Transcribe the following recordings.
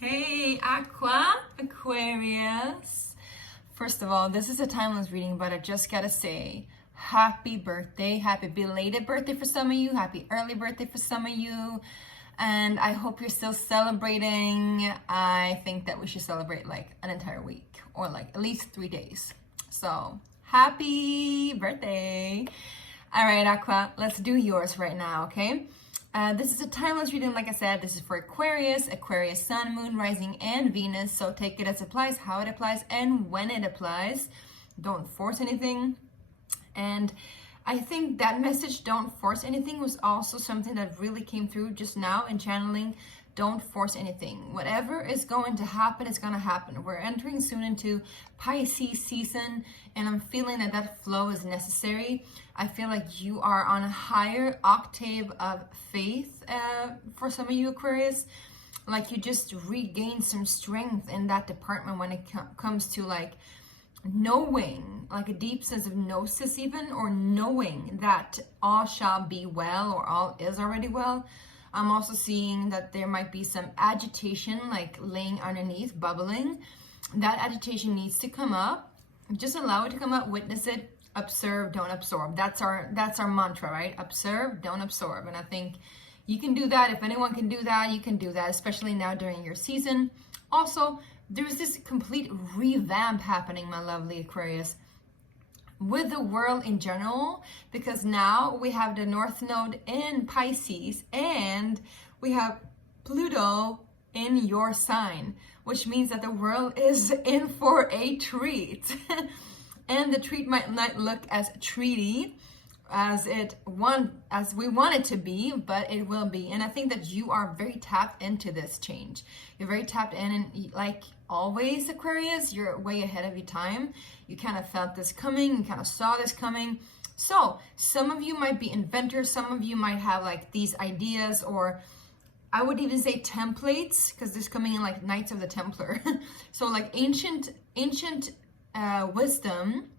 Hey, Aquarius. First of all, this is a timeless reading, but I just gotta say, happy birthday, happy belated birthday for some of you, happy early birthday for some of you, and I hope you're still celebrating. I think that we should celebrate like an entire week or like at least 3 days. So, happy birthday. All right, Aqua, let's do yours right now, okay? This is a timeless reading, like I said. This is for Aquarius, Aquarius Sun, Moon, Rising, and Venus. So take it as it applies, how it applies, and when it applies. Don't force anything. And I think that message, don't force anything, was also something that really came through just now in channeling. Don't force anything. Whatever is going to happen is going to happen. We're entering soon into Pisces season, and I'm feeling that that flow is necessary. I feel like you are on a higher octave of faith for some of you Aquarius. Like you just regain some strength in that department when it comes to like knowing, like a deep sense of gnosis even, or knowing that all shall be well or all is already well. I'm also seeing that there might be some agitation, like laying underneath, bubbling. That agitation needs to come up. Just allow it to come up, witness it, observe, don't absorb. That's our mantra, right? Observe, don't absorb. And I think you can do that. If anyone can do that, you can do that, especially now during your season. Also, there's this complete revamp happening, my lovely Aquarius, with the world in general, because now we have the North Node in Pisces and we have Pluto in your sign, which means that the world is in for a treat. And the treat might not look as treaty as we want it to be, but it will be. And I think that you are very tapped into this change. You're very tapped in, and like always, Aquarius, you're way ahead of your time. You kind of felt this coming, you kind of saw this coming. So some of you might be inventors, some of you might have like these ideas, or I would even say templates, because this coming in like Knights of the Templar. So like ancient wisdom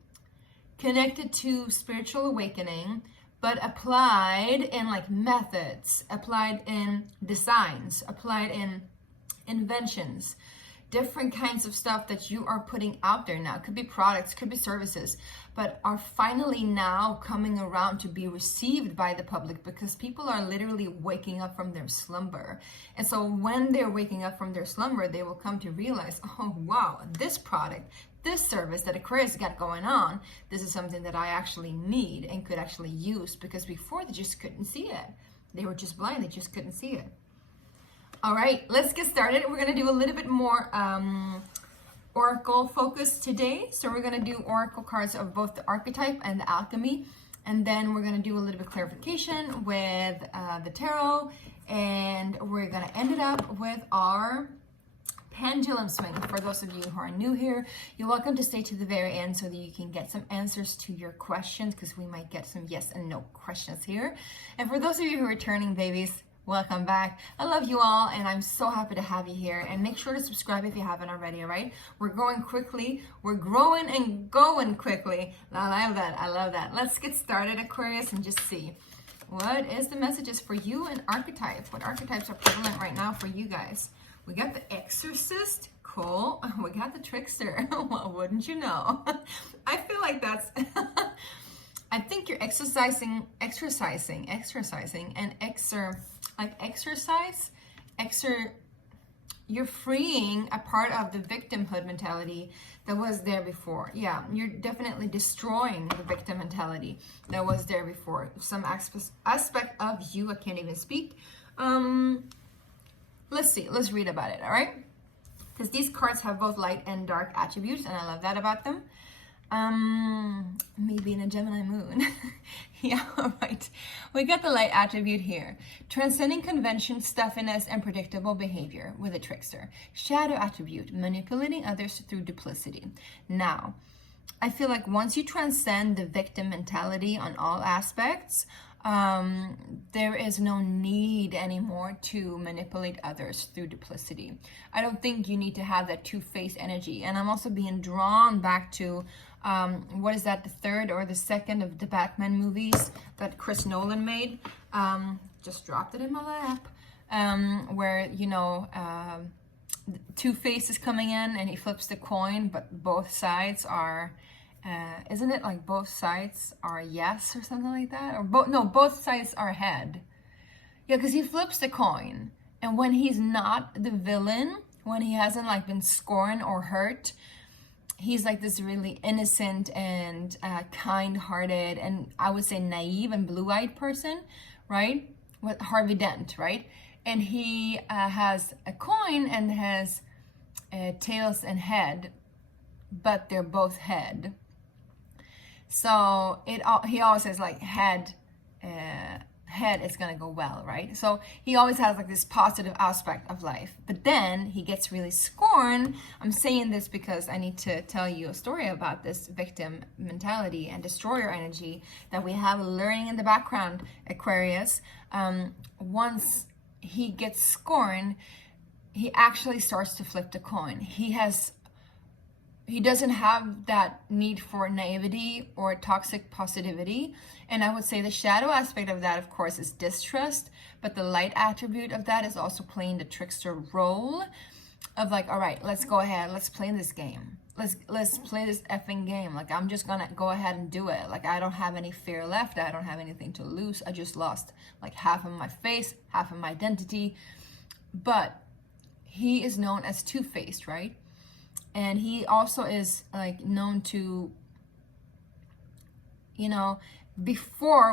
connected to spiritual awakening, but applied in like methods, applied in designs, applied in inventions, different kinds of stuff that you are putting out there now. It could be products, could be services, but are finally now coming around to be received by the public, because people are literally waking up from their slumber. And so when they're waking up from their slumber, they will come to realize, oh wow, this product, this service that Aquarius got going on, this is something that I actually need and could actually use, because before they just couldn't see it. They were just blind, they just couldn't see it. All right, let's get started. We're gonna do a little bit more oracle focus today. So we're gonna do oracle cards of both the archetype and the alchemy. And then we're gonna do a little bit of clarification with the tarot. And we're gonna end it up with our pendulum swing. For those of you who are new here, you're welcome to stay to the very end so that you can get some answers to your questions, because we might get some yes and no questions here. And for those of you who are returning babies, welcome back. I love you all, and I'm so happy to have you here. And make sure to subscribe if you haven't already, all right? We're going quickly. We're growing and going quickly. I love that. I love that. Let's get started, Aquarius, and just see what is the messages for you and archetypes. What archetypes are prevalent right now for you guys? We got the Exorcist, cool. We got the Trickster, well, wouldn't you know? I feel like that's, I think you're exercising, and you're freeing a part of the victimhood mentality that was there before. Yeah, you're definitely destroying the victim mentality that was there before. Some aspect of you, I can't even speak. Let's see, let's read about it, all right? Because these cards have both light and dark attributes, and I love that about them. Maybe in a Gemini moon. Yeah, all right. We got the light attribute here. Transcending convention, stuffiness, and predictable behavior with a trickster. Shadow attribute, manipulating others through duplicity. Now, I feel like once you transcend the victim mentality on all aspects, there is no need anymore to manipulate others through duplicity. I don't think you need to have that two-faced energy. And I'm also being drawn back to what is that, the third or the second of the Batman movies that Chris Nolan made. Just dropped it in my lap. Where, you know, Two-Face is coming in and he flips the coin, but both sides are, isn't it like both sides are yes or something like that? Or both sides are head. Yeah, because he flips the coin, and when he's not the villain, when he hasn't like been scorned or hurt, he's like this really innocent and kind-hearted, and I would say naive and blue-eyed person, right? With Harvey Dent, right? And he has a coin and has tails and head, but they're both head. So he always says like head is gonna go well, right? So he always has like this positive aspect of life, but then he gets really scorned. I'm saying this because I need to tell you a story about this victim mentality and destroyer energy that we have learning in the background, Aquarius. Once he gets scorned, he actually starts to flip the coin. He doesn't have that need for naivety or toxic positivity. And I would say the shadow aspect of that, of course, is distrust. But the light attribute of that is also playing the trickster role of like, all right, let's go ahead. Let's play this game. Let's play this effing game. Like, I'm just going to go ahead and do it. Like, I don't have any fear left. I don't have anything to lose. I just lost like half of my face, half of my identity. But he is known as Two-Faced, right? And he also is like known to, you know, before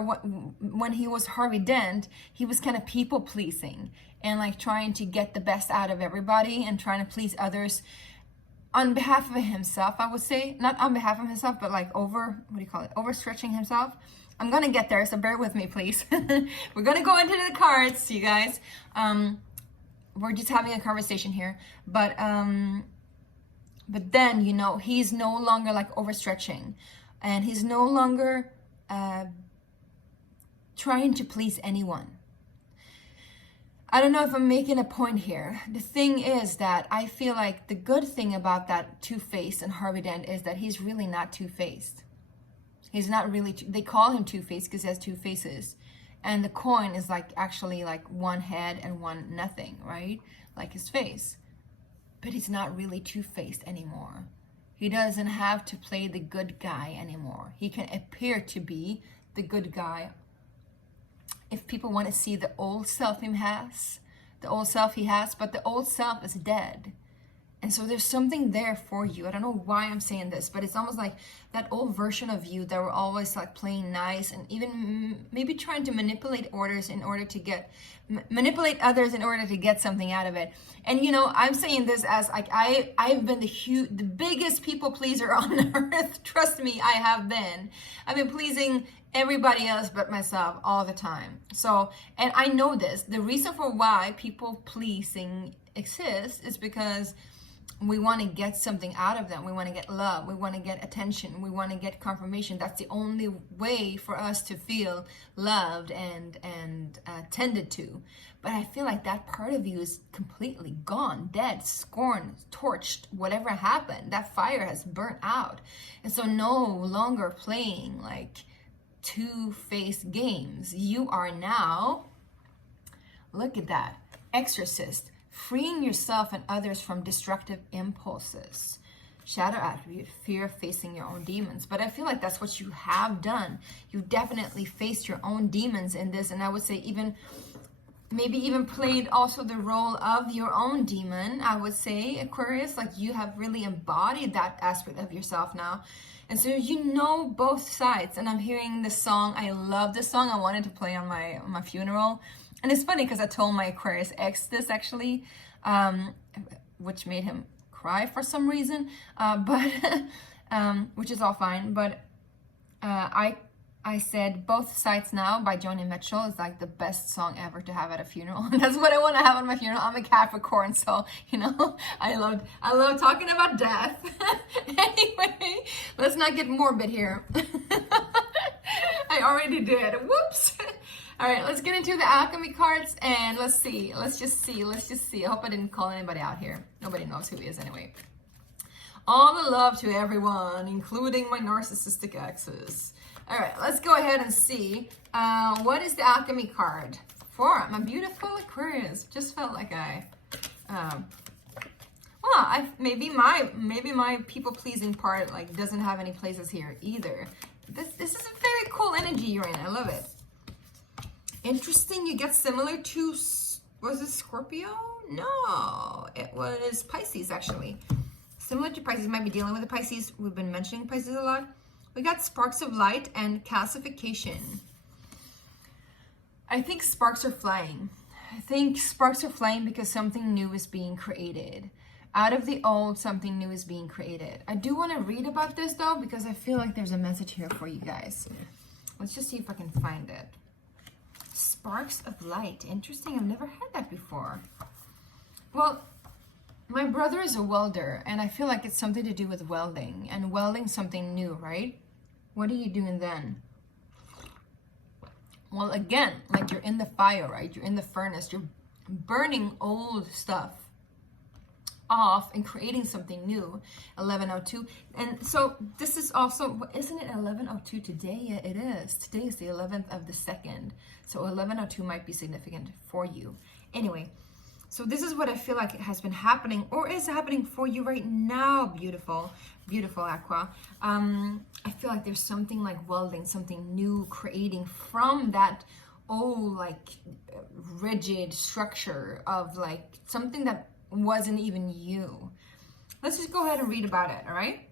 when he was Harvey Dent, he was kind of people pleasing and like trying to get the best out of everybody and trying to please others on behalf of himself, I would say. Not on behalf of himself, but like overstretching himself. I'm going to get there, so bear with me, please. We're going to go into the cards, you guys. We're just having a conversation here. But then, you know, he's no longer like overstretching, and he's no longer trying to please anyone. I don't know if I'm making a point here. The thing is that I feel like the good thing about that Two-Faced and Harvey Dent is that he's really not two-faced. He's not really, they call him Two-Faced because he has two faces. And the coin is like actually like one head and one nothing, right? Like his face. But he's not really Two-Faced anymore. He doesn't have to play the good guy anymore. He can appear to be the good guy. If people want to see the old self he has, but the old self is dead. And so there's something there for you. I don't know why I'm saying this, but it's almost like that old version of you that were always like playing nice and even maybe trying to manipulate others in order to get something out of it. And you know, I'm saying this as like I've been the biggest people pleaser on earth. Trust me, I have been. I've been pleasing everybody else but myself all the time. So, and I know this. The reason for why people pleasing exists is because we want to get something out of them. We want to get love. We want to get attention. We want to get confirmation. That's the only way for us to feel loved and tended to. But I feel like that part of you is completely gone, dead, scorned, torched, whatever happened. That fire has burnt out. And so no longer playing like two-faced games. You are now, look at that, exorcist. Freeing yourself and others from destructive impulses. Shadow attribute, fear of facing your own demons. But I feel like that's what you have done. You've definitely faced your own demons in this. And I would say maybe even played also the role of your own demon. I would say, Aquarius, like you have really embodied that aspect of yourself now. And so you know both sides. And I'm hearing this song. I love this song. I wanted to play on my funeral. And it's funny because I told my Aquarius ex this actually, which made him cry for some reason, but which is all fine. But I said Both Sides Now by Joni Mitchell is like the best song ever to have at a funeral. That's what I want to have at my funeral. I'm a Capricorn, so you know I love talking about death. Anyway, let's not get morbid here. I already did. Whoops. All right, let's get into the alchemy cards and let's see. Let's just see. I hope I didn't call anybody out here. Nobody knows who he is anyway. All the love to everyone, including my narcissistic exes. All right, let's go ahead and see. What is the alchemy card for my beautiful Aquarius? Just felt like I maybe my people-pleasing part like doesn't have any places here either. This is a very cool energy you're in. I love it. Interesting. You get similar to, was it Scorpio? No, it was Pisces actually. Similar to Pisces. Might be dealing with the Pisces. We've been mentioning Pisces a lot. We got sparks of light and calcification. I think sparks are flying. I think sparks are flying because something new is being created. Out of the old, something new is being created. I do want to read about this though, because I feel like there's a message here for you guys. Let's just see if I can find it. Sparks of light. Interesting. I've never heard that before. Well, my brother is a welder, and I feel like it's something to do with welding, and welding something new, right? What are you doing then? Well, again, like you're in the fire, right? You're in the furnace. You're burning old stuff off and creating something new. 11:02. And so this is also, isn't it 11:02 today? Yeah, it is. Today is the 11th of the 2nd. So 11:02 might be significant for you. Anyway, so this is what I feel like has been happening or is happening for you right now. Beautiful, beautiful Aqua. I feel like there's something like welding, something new creating from that old like rigid structure of like something that wasn't even you. Let's just go ahead and read about it, all right?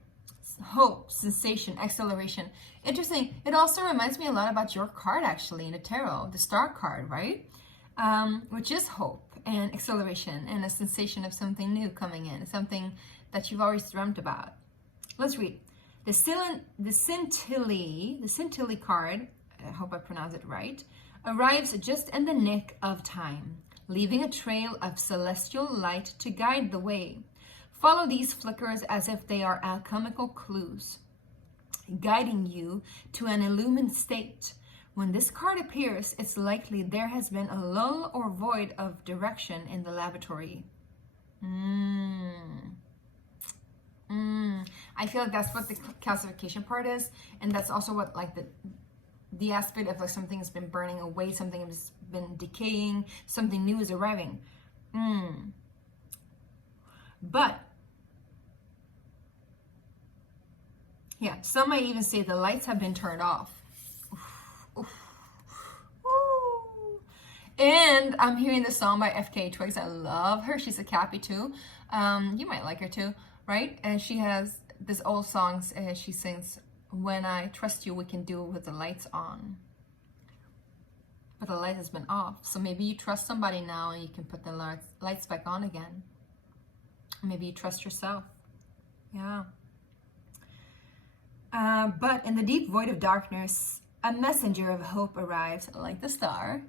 Hope, sensation, acceleration. Interesting. It also reminds me a lot about your card actually in the tarot, the star card, right? Which is hope and acceleration and a sensation of something new coming in, something that you've always dreamt about. Let's read. The scintillary card, I hope I pronounce it right, arrives just in the nick of time, leaving a trail of celestial light to guide the way. Follow these flickers as if they are alchemical clues, guiding you to an illumined state. When this card appears, it's likely there has been a lull or void of direction in the laboratory. I feel like that's what the calcification part is, and that's also what like the aspect of like something has been burning away, something has been decaying, something new is arriving. But yeah, some might even say the lights have been turned off. And I'm hearing the song by FKA Twigs. I love her. She's a Cappy too. You might like her too, right? And she has this old songs she sings, "When I trust you, we can do it with the lights on." But the light has been off. So maybe you trust somebody now and you can put the lights back on again. Maybe you trust yourself. Yeah. But in the deep void of darkness, a messenger of hope arrives, like the star.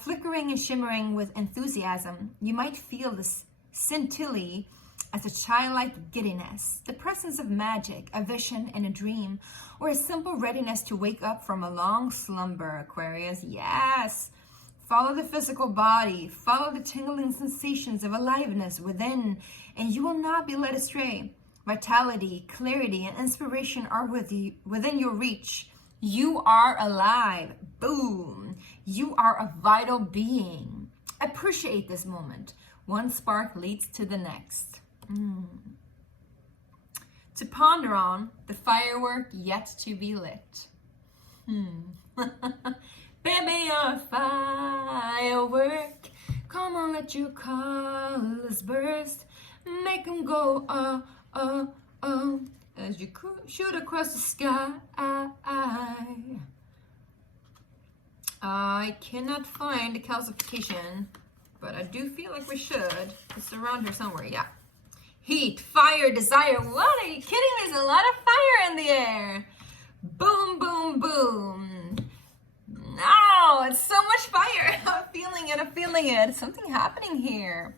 Flickering and shimmering with enthusiasm, you might feel this scintillary as a childlike giddiness, the presence of magic, a vision and a dream, or a simple readiness to wake up from a long slumber, Aquarius. Yes! Follow the physical body, follow the tingling sensations of aliveness within, and you will not be led astray. Vitality, clarity, and inspiration are within your reach. You are alive. Boom. You are a vital being. Appreciate this moment. One spark leads to the next. To ponder on, the firework yet to be lit. Baby, you're a firework. Come on, let your colors burst. Make them go, oh, oh, oh, as you shoot across the sky. I cannot find the calcification, but I do feel like we should. It's around here somewhere, yeah. Heat, fire, desire. What? Are you kidding me? There's a lot of fire in the air. Boom, boom, boom. Oh, it's so much fire. I'm feeling it. I'm feeling it. Something happening here.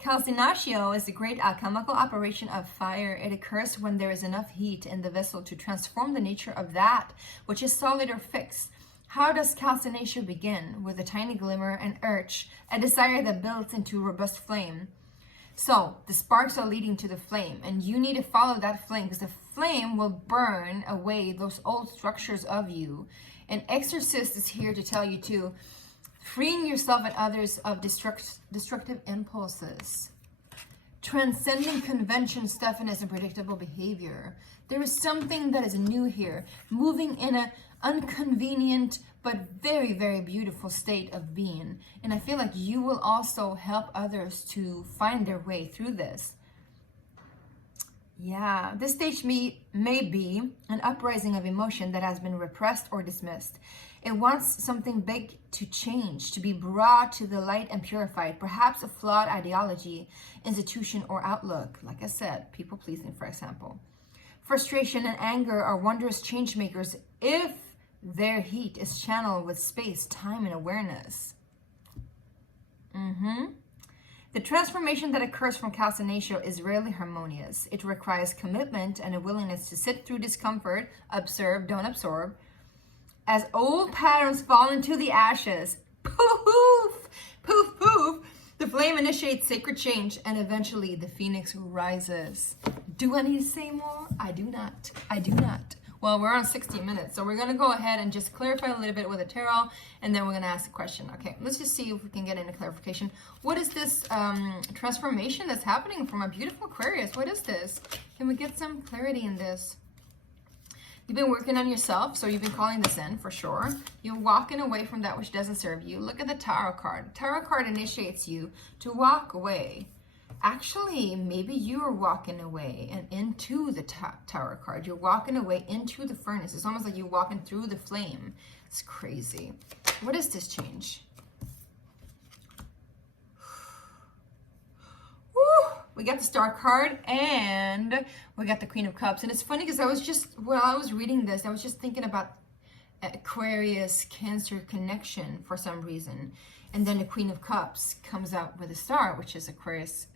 Calcinatio is a great alchemical operation of fire. It occurs when there is enough heat in the vessel to transform the nature of that which is solid or fixed. How does calcination begin? With a tiny glimmer, an urge, a desire that builds into a robust flame. So the sparks are leading to the flame, and you need to follow that flame because the flame will burn away those old structures of you. An exorcist is here to tell you to freeing yourself and others of destructive impulses. Transcending convention, stuffiness, and predictable behavior. There is something that is new here, moving in an inconvenient but very, very beautiful state of being. And I feel like you will also help others to find their way through this. Yeah, this stage may be an uprising of emotion that has been repressed or dismissed. It wants something big to change, to be brought to the light and purified, perhaps a flawed ideology, institution, or outlook. Like I said, people pleasing, for example. Frustration and anger are wondrous change makers if their heat is channeled with space, time, and awareness. The transformation that occurs from calcination is rarely harmonious. It requires commitment and a willingness to sit through discomfort, observe, don't absorb. As old patterns fall into the ashes, poof, poof, poof, the flame initiates sacred change, and eventually the phoenix rises. Do I need to say more? I do not. I do not. Well, we're on 60 minutes, so we're going to go ahead and just clarify a little bit with a tarot, and then we're going to ask a question. Okay, let's just see if we can get into clarification. What is this transformation that's happening from a beautiful Aquarius? What is this? Can we get some clarity in this? You've been working on yourself, so you've been calling this in for sure. You're walking away from that which doesn't serve you. Look at the tarot card. Tarot card initiates you to walk away. Actually, maybe you are walking away and into the Tower card. You're walking away into the furnace. It's almost like you're walking through the flame. It's crazy. What is this change? Woo! We got the Star card and we got the Queen of Cups. And it's funny because while I was reading this, I was just thinking about Aquarius Cancer connection for some reason. And then the Queen of Cups comes out with a star, which is Aquarius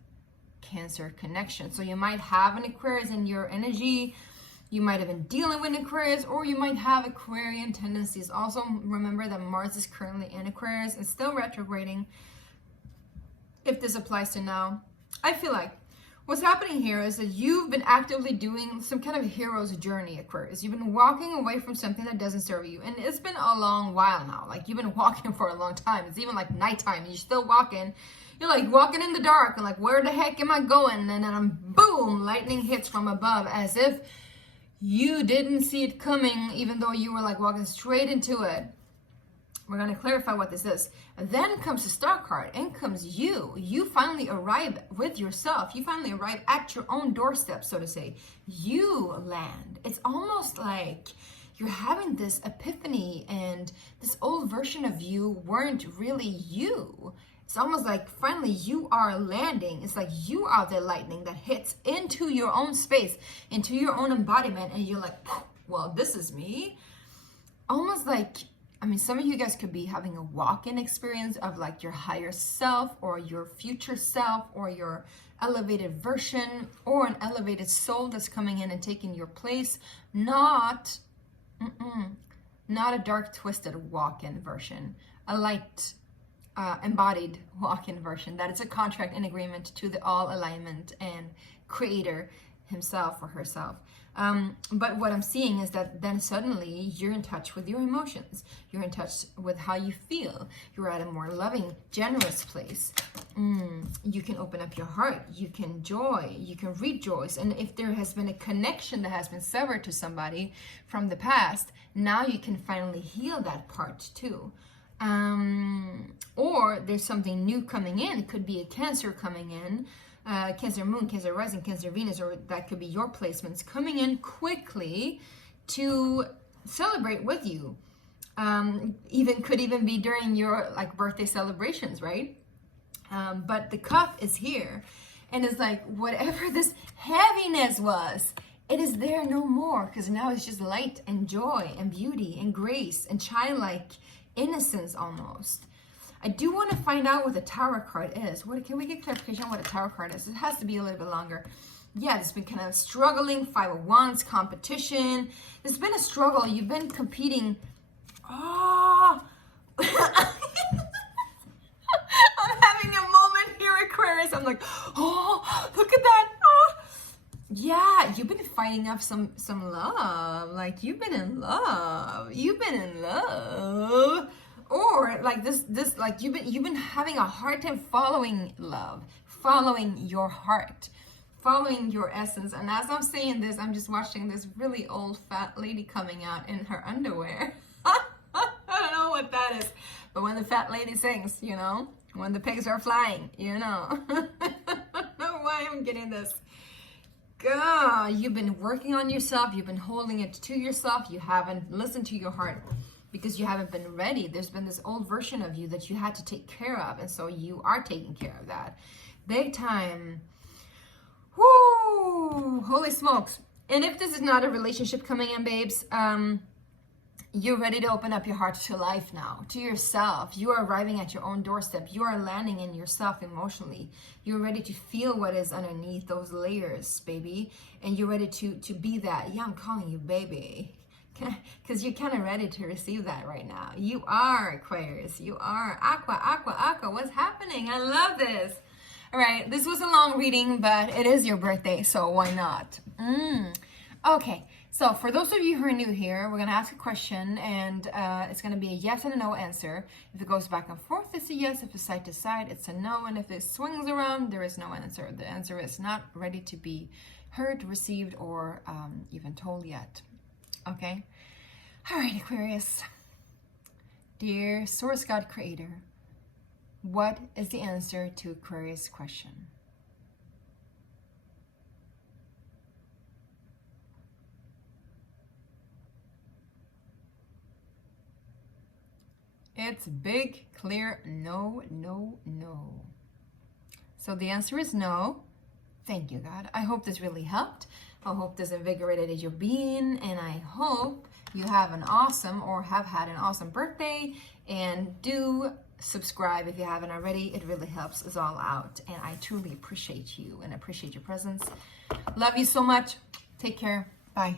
Cancer connection. So you might have an Aquarius in your energy, you might have been dealing with an Aquarius, or you might have Aquarian tendencies. Also remember that Mars is currently in Aquarius and still retrograding. If this applies to now, I feel like what's happening here is that you've been actively doing some kind of hero's journey, Aquarius. You've been walking away from something that doesn't serve you, and it's been a long while now. Like, you've been walking for a long time. It's even like nighttime and you're still walking. You're like walking in the dark and like, where the heck am I going? And then boom, lightning hits from above as if you didn't see it coming, even though you were like walking straight into it. We're going to clarify what this is. And then comes the Star card, and comes you. You finally arrive with yourself. You finally arrive at your own doorstep, so to say. You land. It's almost like you're having this epiphany, and this old version of you weren't really you. It's almost like finally you are landing. It's like you are the lightning that hits into your own space, into your own embodiment, and you're like, well, this is me. Almost like, I mean, some of you guys could be having a walk-in experience of like your higher self or your future self or your elevated version or an elevated soul that's coming in and taking your place. Not a dark, twisted walk-in version. A light, embodied walk-in version. That it's a contract and agreement to the all alignment and creator himself or herself. But what I'm seeing is that then suddenly you're in touch with your emotions. You're in touch with how you feel. You're at a more loving, generous place. You can open up your heart. You can joy. You can rejoice. And if there has been a connection that has been severed to somebody from the past, now you can finally heal that part too. Or there's something new coming in. It could be a Cancer coming in. Cancer Moon, Cancer Rising, Cancer Venus, or that could be your placements coming in quickly to celebrate with you. Could even be during your like birthday celebrations, right? But the cup is here, and it's like whatever this heaviness was, it is there no more, because now it's just light and joy and beauty and grace and childlike innocence almost. I do want to find out what the Tower card is. Can we get clarification on what a Tower card is? It has to be a little bit longer. Yeah, it's been kind of struggling, 5 of Wands, competition. There's been a struggle. You've been competing. Oh, I'm having a moment here, Aquarius. I'm like, oh, look at that. Oh. Yeah, you've been fighting up some love. Like, you've been in love. You've been in love. Or like this like you've been having a hard time following love, following your heart, following your essence. And as I'm saying this, I'm just watching this really old fat lady coming out in her underwear. I don't know what that is, but when the fat lady sings, you know, when the pigs are flying, you know. I don't know why I'm getting this. God, you've been working on yourself, you've been holding it to yourself, you haven't listened to your heart because you haven't been ready. There's been this old version of you that you had to take care of, and so you are taking care of that. Big time. Whoo! Holy smokes. And if this is not a relationship coming in, babes, you're ready to open up your heart to life now, to yourself. You are arriving at your own doorstep. You are landing in yourself emotionally. You're ready to feel what is underneath those layers, baby. And you're ready to be that. Yeah, I'm calling you baby. Because you're kind of ready to receive that right now. You are Aquarius. You are Aqua. What's happening? I love this. All right, this was a long reading, but it is your birthday, so why not? Okay. So for those of you who are new here, we're going to ask a question, and it's going to be a yes and a no answer. If it goes back and forth, it's a yes. If it's side to side, it's a no. And if it swings around, there is no answer. The answer is not ready to be heard, received, or even told yet. Okay? All right, Aquarius. Dear Source God Creator, what is the answer to Aquarius' question? It's big, clear, no. So the answer is no. Thank you, God. I hope this really helped. I hope this invigorated your being, and I hope you have an awesome or have had an awesome birthday. And do subscribe if you haven't already. It really helps us all out, and I truly appreciate you and appreciate your presence. Love you so much. Take care. Bye.